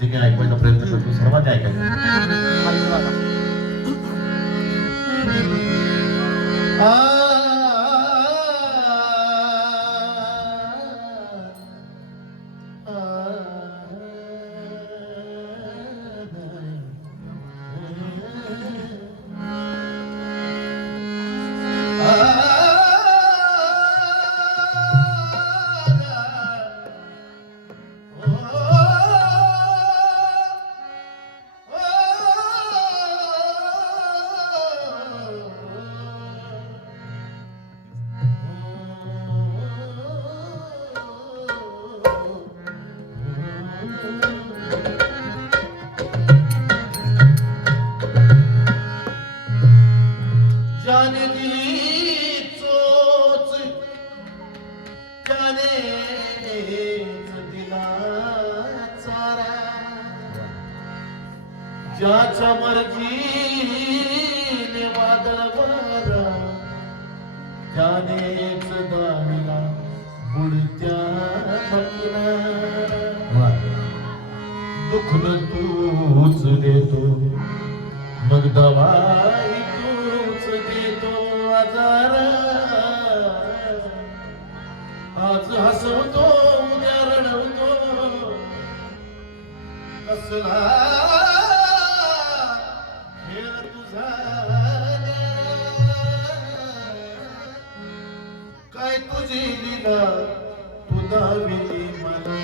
जे काही ऐकवायचा प्रयत्न करतो सर्वांनी ऐकायचं. जाने दिली चोच त्यानेच दिला चारा ज्याच्या मर्जीने वादळ वारा त्यानेच दाविला पुढच्या किनारा दुखन तूच देतो मग दवाई तूच देतो आजार आज हसवतो उद्या रडवतो कसला खेळ तुझा काय तुझी लीला तू दाविली मला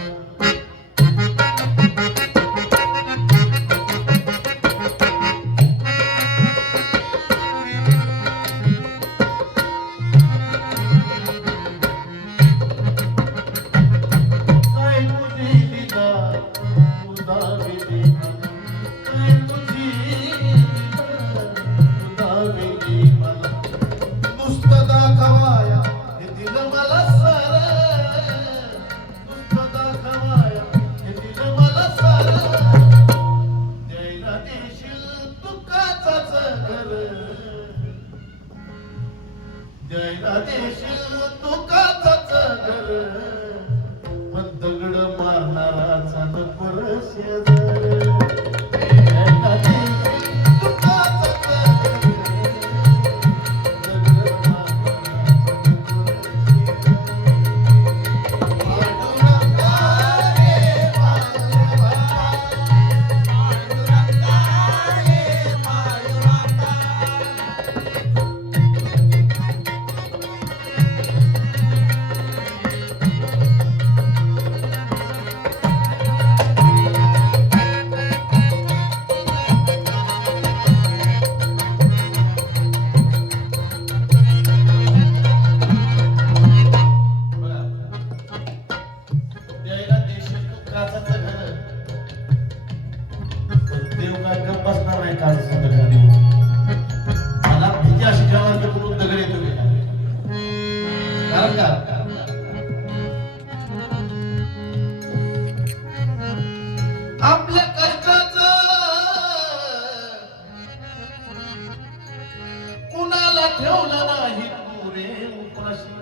द्यायला देशील तुकाच घर पण दगड मारणाराचा नपर शेजार द्यायला देशील तुकाच मला भीती अशी जेव्हा कुठून दगड येतो कारण का आपल्या कष्टाचं कुणाला ठेवलं नाही पुरे उपाशी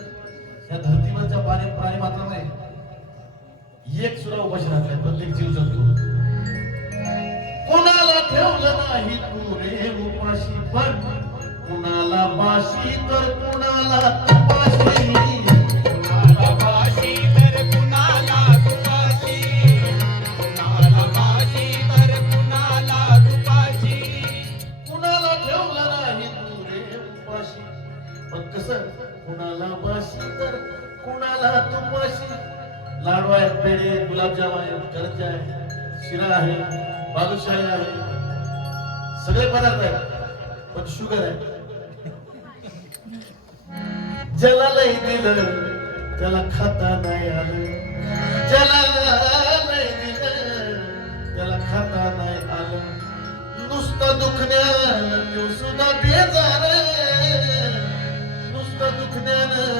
या धर्तीवरच्या प्राणी मात्र नाही एक सुद्धा उपाशी राहत नाही प्रत्येक जीव जगतो कुणाला ठेवलं नाही पुरे उपाशी पण कुणाला बाशी तर कुणाला तुपाशी कुणाला बाशी तर कुणाला तुपाशी कुणाला बाशी तर कुणाला तुपाशी कुणाला ठेवलं नाही पुरे उपाशी पण कसं कुणाला बाशी तर कुणाला तुपाशी लाडू आहेत पेढे गुलाबजाम आहेत करंज्या आहे शिरा आहे बालुशाही आहे सगळे पदार्थ आहेत पण शुगर आहे ज्याला लई दिलं त्याला खाता नाही आलं ज्याला लई दिलं त्याला खाता नाही आलं नुसतं दुखण्यानं तो सुद्धा बेजार नुसतं दुखण्यानं